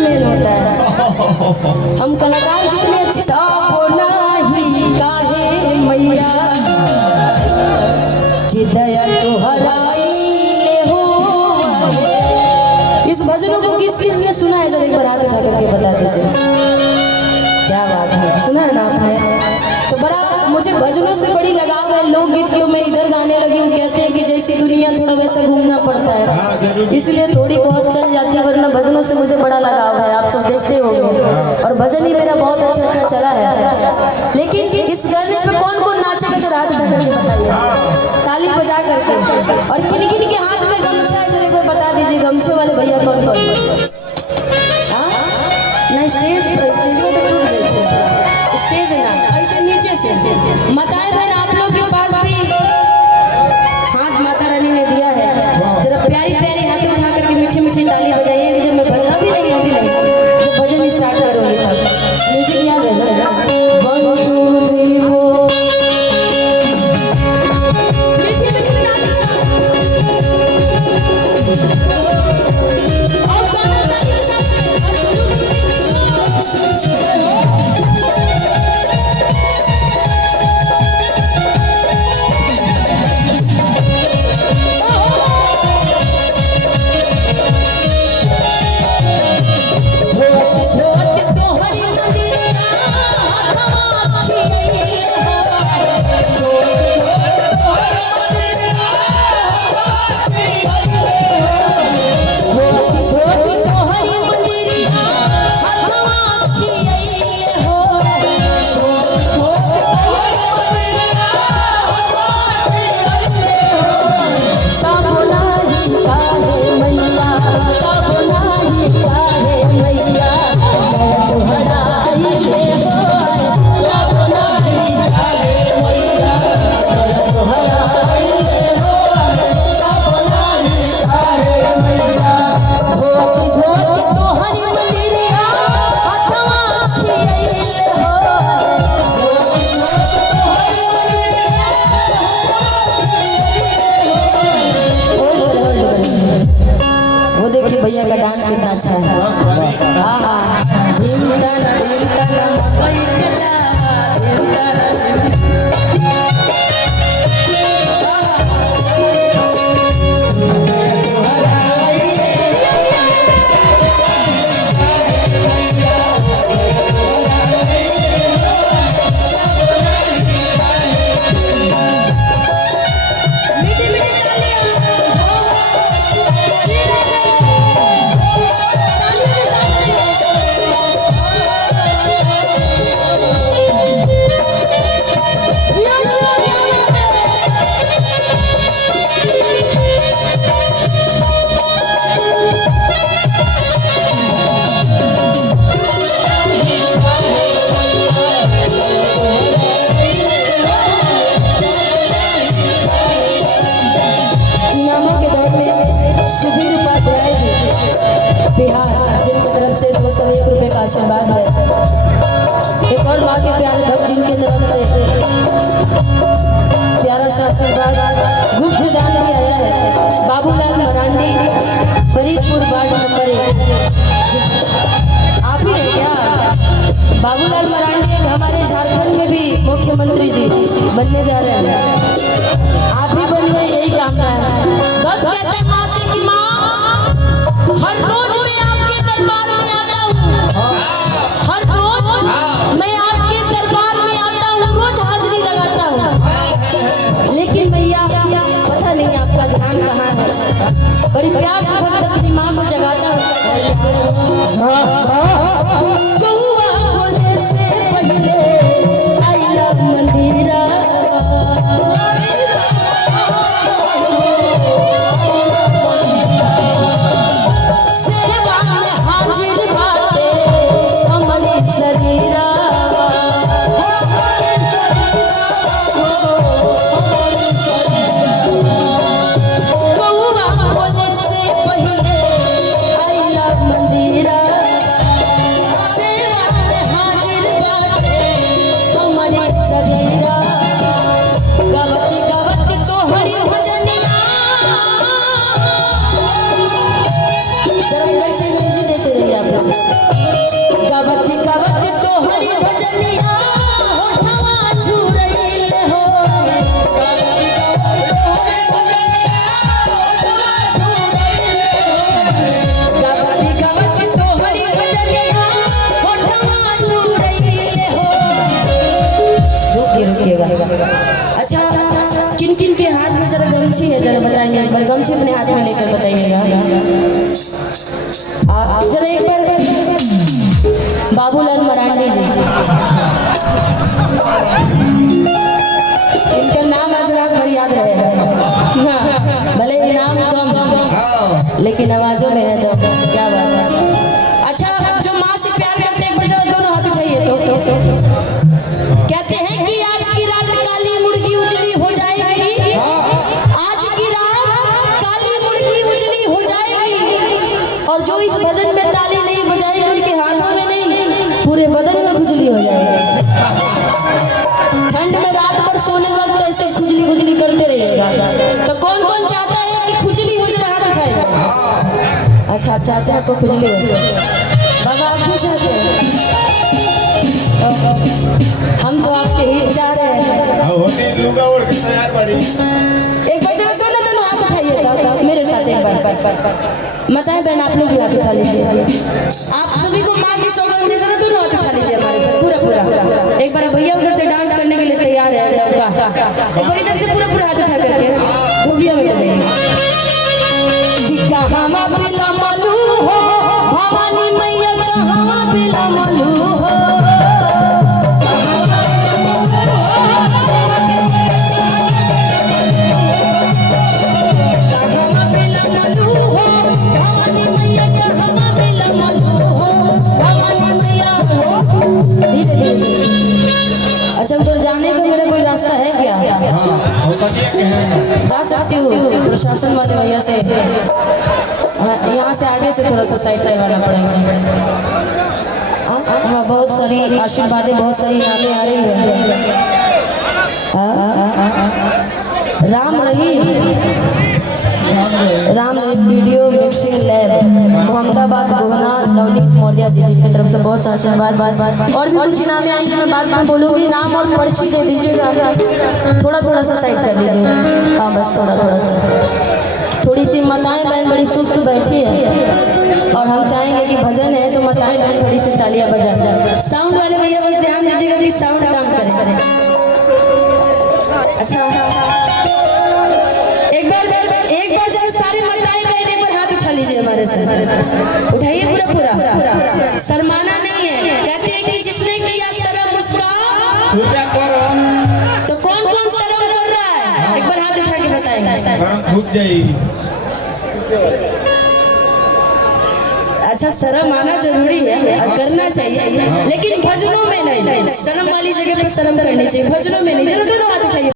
Mail होता है। हम कलाकार जितने अच्छे काहे मैया दया तो हराई हो। इस भजनों को किस किस ने सुना है? जब एक बार हाथ उठा करके बता दीजिए। क्या बात है, सुना है ना आपने? तो बड़ा मुझे भजनों से बड़ी लगाव है। लोकगीत तो मैं इधर गाने लगी हूँ, कहते हैं कि जैसी दुनिया थोड़ा वैसा घूमना पड़ता है, इसलिए थोड़ी बहुत चल जाती है, वरना भजनों से मुझे बड़ा लगाव है। आप सब देखते होंगे और भजन ही मेरा बहुत अच्छा चला है। लेकिन इस गाने पे कौन कौन नाचेगा जरा हाथ उठा करके बताइए, ताली बजा करके। और किन किन के हाथ में गमछा है जरा एक बार बता दीजिए। गमछे वाले भैया कौन कौन? नहीं स्टेज पर, स्टेज में तो टूट जाते हैं। स्टेज ना ऐसे नीचे से माताएं बहन आप लोग के पास भी हाथ माता रानी ने दिया है, जरा प्यारी प्यारी हाथ उठा करके मीठी मीठी ताली बजाइए। जब मैं भजन अभी नहीं जब भजन स्टार्ट करूंगी तब म्यूजिक याद है ना? 1 2 3 4 भैया का डांस कितना अच्छा है। हाँ हाँ बिहार जिनकी तरफ से 201 रुपये का आशीर्वाद है। एक और माँ के प्यारे भक्त जिनकी तरफ से प्यारा सा आशीर्वाद गुप्त दान भी आया है। Babulal Marandi, Faridpur ward number 1। आप ही हैं क्या? बाबूलाल मरांडी हमारे झारखंड में भी मुख्यमंत्री जी बनने जा रहे हैं। आप ही बन गए, यही कामना है। बस कहते हैं मासी की माँ, हर रोज मैं आपके दरबार में आता हूँ, हर रोज मैं आपके दरबार में आता हूँ, रोज हाजिरी लगाता हूँ। लेकिन भैया पता नहीं आपका ध्यान कहाँ है। बड़ी प्यार से भक्त अपनी माँ को जगाता हूँ। से तो बताइएगा। चलो एक बार बाबूलाल मरांडी जी, इनका नाम आज रात भर याद रहेगा। भले इनाम कम लेकिन आवाजों में है तो क्या बात है। अच्छा, जो माँ से प्यार करते हैं एक बार दोनों हाथ उठाइए तो कहते हैं कि आज की रात काली मुर्गी उजली हो जाएगी, आज की रात काली मुर्गी उजली हो जाएगी, और जो इस भजन में ताली नहीं बजाएगी उनके हाथों में नहीं पूरे बदन में खुजली हो जाएगी। ठंड में रात भर सोने वक्त ऐसे खुजली खुजली करते रहिएगा। तो कौन कौन चाहता है कि खुजली हो जाए, हाथ उठाएगा। अच्छा, चाचा को खुजली हो, बाबा आप भी चाहते हैं? हम तो आपके ही चाह रहे हैं। एक बार चलो दोनों हाथ उठाइए तो मेरे साथ एक बार बताएं बहन, आप लोग भी हाथ उठा लीजिए। आप सभी को माँ की सौगंध दे सकते, दोनों हाथ उठा लीजिए हमारे साथ पूरा पूरा। एक बार भैया उधर से डांस करने के लिए तैयार है लड़का, एक बार इधर से पूरा पूरा हाथ उठा करके धोबिया में बजाइए। जहाँ बिला मलू हो भवानी मैया, जहाँ बिला मलू हो, अच्छा उधर जाने का मेरा कोई रास्ता है क्या? जा सकती हूँ प्रशासन वाले भैया से, यहाँ से आगे से थोड़ा सा साइड साइड वाला पड़ेगा। हाँ, बहुत सारी आशीर्वादें, बहुत सारी नामें आ रही है। राम रही राम video mixing lab Mohammadabad Gohna Navneet Maurya ji की तरफ से बहुत सारा आशीर्वाद। और भी कुछ नामें आई हैं, मैं बाद में बोलूँगी। नाम और पर्ची दे दीजिएगा, थोड़ा थोड़ा सा साइड कर लीजिए। हाँ बस थोड़ा थोड़ा सा। थोड़ी सी माताएं बहन बड़ी सुस्त बैठी है और हम चाहेंगे कि भजन है तो माताएं बहन थोड़ी सी तालियां बजा जाए। साउंड वाले भैया बस ध्यान दीजिएगा कि साउंड काम करें। अच्छा, एक बार जब सारे माताएं बहनें पर हाथ उठा लीजिए हमारे साथ, उठाइए पूरा पूरा, शर्माना नहीं है। कहते हैं कि जिसने किया शर्म उसका तो कौन कौन शर्म कर रहा है, एक बार हाथ उठा के बताएंगे। अच्छा, शर्म आना जरूरी है और करना चाहिए, लेकिन भजनों में नहीं, शर्म वाली जगह पर शर्म करनी चाहिए, भजनों में नहीं। चलो दोनों हाथ उठाइए।